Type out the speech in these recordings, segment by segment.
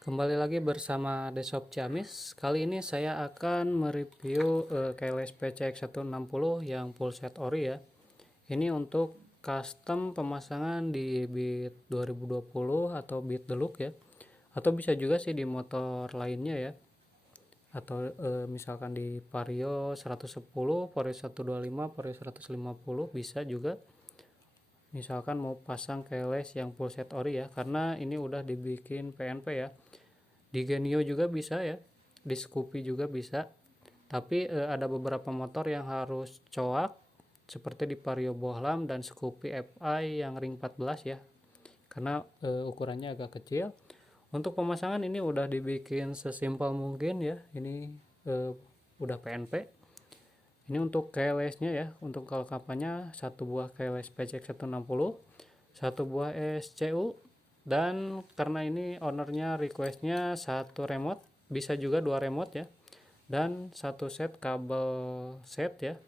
Kembali lagi bersama Deshop Ciamis. Kali ini saya akan mereview keyless PCX160 yang full set ori ya. Ini untuk custom pemasangan di Beat 2020 atau Beat Deluxe ya. Atau bisa juga sih di motor lainnya ya. Atau misalkan di Vario 110, Vario 125, Vario 150 bisa juga. Misalkan mau pasang keyless yang full set ori ya, karena ini udah dibikin PNP ya. Di Genio juga bisa ya, di Scoopy juga bisa, tapi ada beberapa motor yang harus coak seperti di Vario Bohlam dan Scoopy FI yang ring 14 ya, karena ukurannya agak kecil. Untuk pemasangan ini udah dibikin sesimpel mungkin ya. Ini udah PNP. Ini untuk keyless-nya ya, untuk kelengkapannya satu buah keyless PCX160, satu buah SCU, dan karena ini ownernya requestnya satu remote, bisa juga dua remote ya, dan satu set kabel set ya,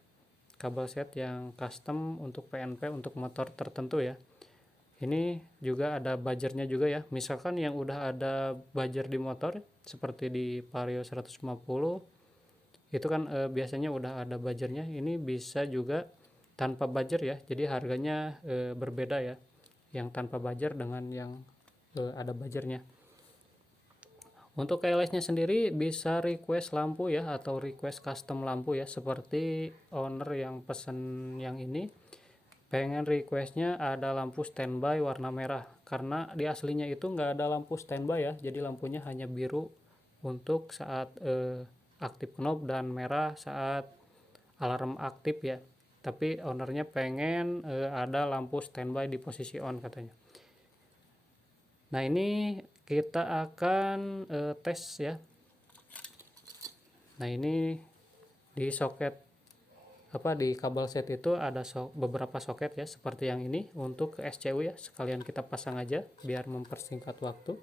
kabel set yang custom untuk PNP untuk motor tertentu ya. Ini juga ada buzzer-nya juga ya, misalkan yang udah ada buzzer di motor seperti di Vario 150 itu kan biasanya udah ada buzzer-nya. Ini bisa juga tanpa buzzer ya, jadi harganya berbeda ya, yang tanpa buzzer dengan yang ada buzzer-nya. Untuk keyless-nya sendiri bisa request lampu ya, atau request custom lampu ya, seperti owner yang pesen yang ini pengen requestnya ada lampu standby warna merah, karena di aslinya itu nggak ada lampu standby ya, jadi lampunya hanya biru untuk saat aktif knob dan merah saat alarm aktif ya. Tapi ownernya pengen ada lampu standby di posisi on katanya. Nah ini kita akan tes ya. Nah ini di soket di kabel set itu ada beberapa soket ya, seperti yang ini untuk ke SCU ya, sekalian kita pasang aja biar mempersingkat waktu.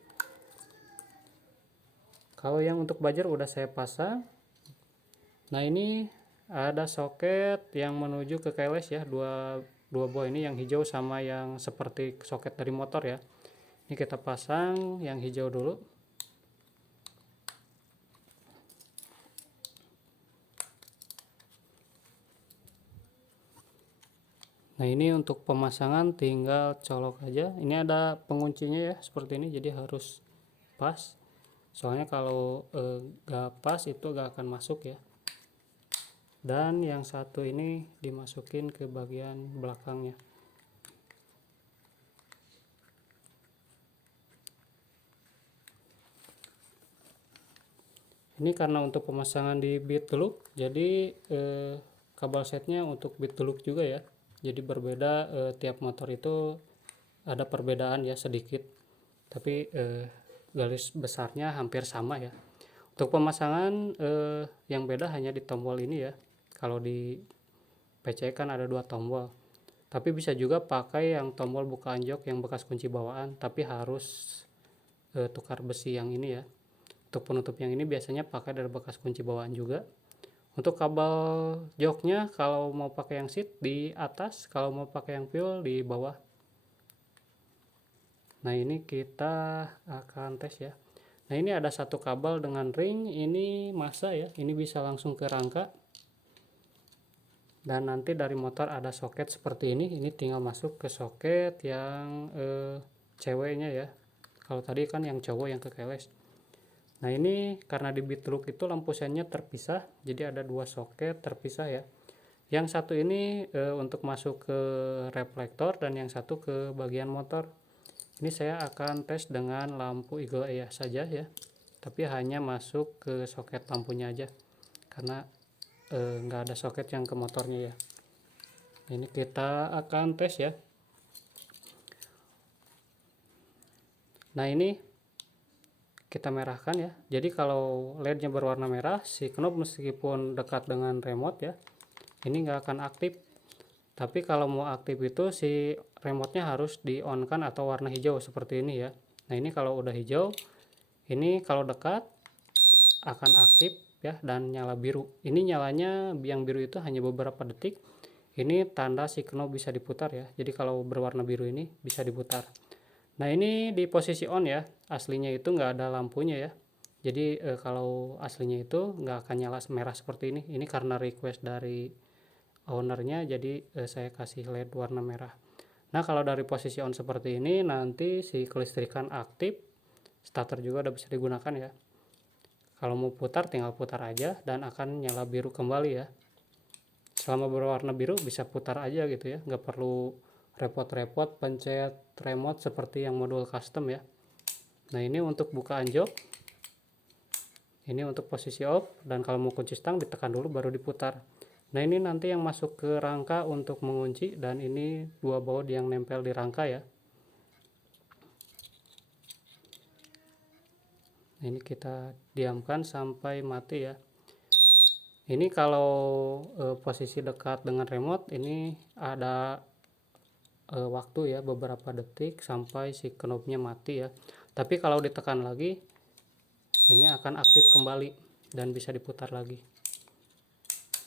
Kalau yang untuk buzzer udah saya pasang. Nah ini ada soket yang menuju ke keyless ya, dua buah ini, yang hijau sama yang seperti soket dari motor ya. Ini kita pasang yang hijau dulu. Nah ini untuk pemasangan tinggal colok aja. Ini ada penguncinya ya seperti ini, jadi harus pas. Soalnya kalau gak pas itu gak akan masuk ya. Dan yang satu ini dimasukin ke bagian belakangnya. Ini karena untuk pemasangan di Beat Deluxe, jadi kabel setnya untuk Beat Deluxe juga ya. Jadi berbeda, tiap motor itu ada perbedaan ya sedikit, tapi garis besarnya hampir sama ya. Untuk pemasangan yang beda hanya di tombol ini ya. Kalau di PC kan ada dua tombol, tapi bisa juga pakai yang tombol buka anjok yang bekas kunci bawaan, tapi harus tukar besi yang ini ya. Untuk penutup yang ini biasanya pakai dari bekas kunci bawaan juga. Untuk kabel joknya kalau mau pakai yang seat di atas, kalau mau pakai yang fuel di bawah. Nah ini kita akan tes ya. Nah ini ada satu kabel dengan ring, ini masa ya, ini bisa langsung ke rangka. Dan nanti dari motor ada soket seperti ini tinggal masuk ke soket yang ceweknya ya. Kalau tadi kan yang cowok yang ke keles. Nah ini karena di Beatrook itu lampu sennya terpisah, jadi ada dua soket terpisah ya. Yang satu ini untuk masuk ke reflektor dan yang satu ke bagian motor. Ini saya akan tes dengan lampu Eagle Eye saja ya, tapi hanya masuk ke soket lampunya aja, karena nggak ada soket yang ke motornya ya. Ini kita akan tes ya. Nah ini kita merahkan ya, jadi kalau LED-nya berwarna merah, si knob meskipun dekat dengan remote ya, ini nggak akan aktif. Tapi kalau mau aktif itu si remote-nya harus di on kan atau warna hijau seperti ini ya. Nah ini kalau udah hijau, ini kalau dekat akan aktif ya dan nyala biru. Ini nyalanya yang biru itu hanya beberapa detik. Ini tanda si knob bisa diputar ya, jadi kalau berwarna biru ini bisa diputar. Nah ini di posisi on ya, aslinya itu nggak ada lampunya ya. Jadi kalau aslinya itu nggak akan nyala merah seperti ini karena request dari ownernya, jadi saya kasih LED warna merah. Nah kalau dari posisi on seperti ini, nanti si kelistrikan aktif, starter juga udah bisa digunakan ya. Kalau mau putar tinggal putar aja dan akan nyala biru kembali ya. Selama berwarna biru bisa putar aja gitu ya, nggak perlu repot-repot pencet remote seperti yang modul custom ya. Nah ini untuk bukaan jok, ini untuk posisi off, dan kalau mau kunci stang ditekan dulu baru diputar. Nah ini nanti yang masuk ke rangka untuk mengunci, dan ini dua baut yang nempel di rangka ya. Ini kita diamkan sampai mati ya. Ini kalau posisi dekat dengan remote ini ada waktu ya, beberapa detik sampai si knobnya mati ya. Tapi kalau ditekan lagi ini akan aktif kembali dan bisa diputar lagi,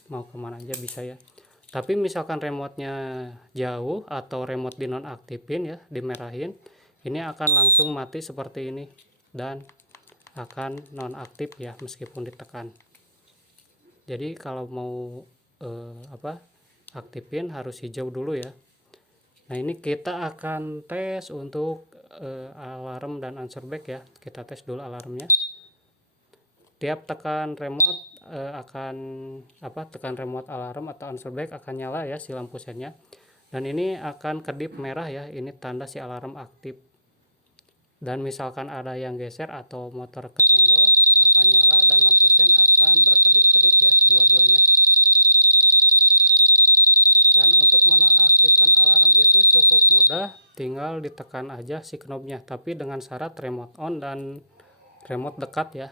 mau kemana aja bisa ya. Tapi misalkan remotenya jauh atau remote dinonaktifin ya, dimerahin, ini akan langsung mati seperti ini dan akan nonaktif ya meskipun ditekan. Jadi kalau mau aktifin harus hijau dulu ya. Nah ini kita akan tes untuk alarm dan answer back ya. Kita tes dulu alarmnya. Tiap tekan remote tekan remote alarm atau answer back akan nyala ya si lampu sennya. Dan ini akan kedip merah ya, ini tanda si alarm aktif. Dan misalkan ada yang geser atau motor kesenggol akan nyala dan lampu sen akan berkedip-kedip ya dua-duanya. Dan untuk menonaktifkan alarm itu cukup mudah, tinggal ditekan aja si knobnya, tapi dengan syarat remote on dan remote dekat ya.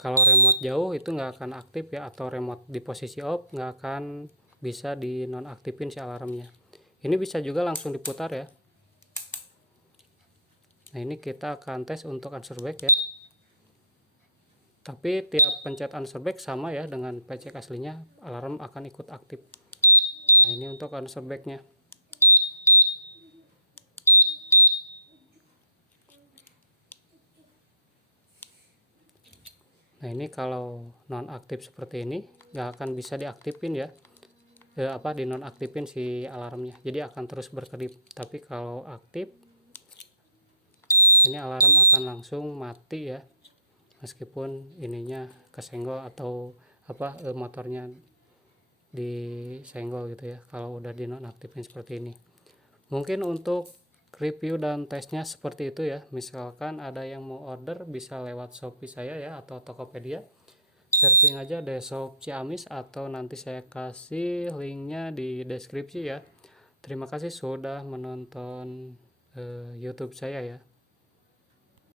Kalau remote jauh itu nggak akan aktif ya, atau remote di posisi off nggak akan bisa dinonaktifin si alarmnya. Ini bisa juga langsung diputar ya. Nah ini kita akan tes untuk answer back ya. Tapi tiap pencet answer back sama ya dengan PC aslinya, alarm akan ikut aktif. Nah ini untuk answer backnya. Nah ini kalau nonaktif seperti ini nggak akan bisa diaktifin ya, dinonaktifin si alarmnya, jadi akan terus berkedip. Tapi kalau aktif ini alarm akan langsung mati ya, meskipun ininya kesenggol atau motornya disenggol gitu ya. Kalau udah dinonaktifin seperti ini, mungkin untuk review dan tesnya seperti itu ya. Misalkan ada yang mau order bisa lewat Shopee saya ya atau Tokopedia, searching aja Deshop Ciamis atau nanti saya kasih linknya di deskripsi ya. Terima kasih sudah menonton YouTube saya ya.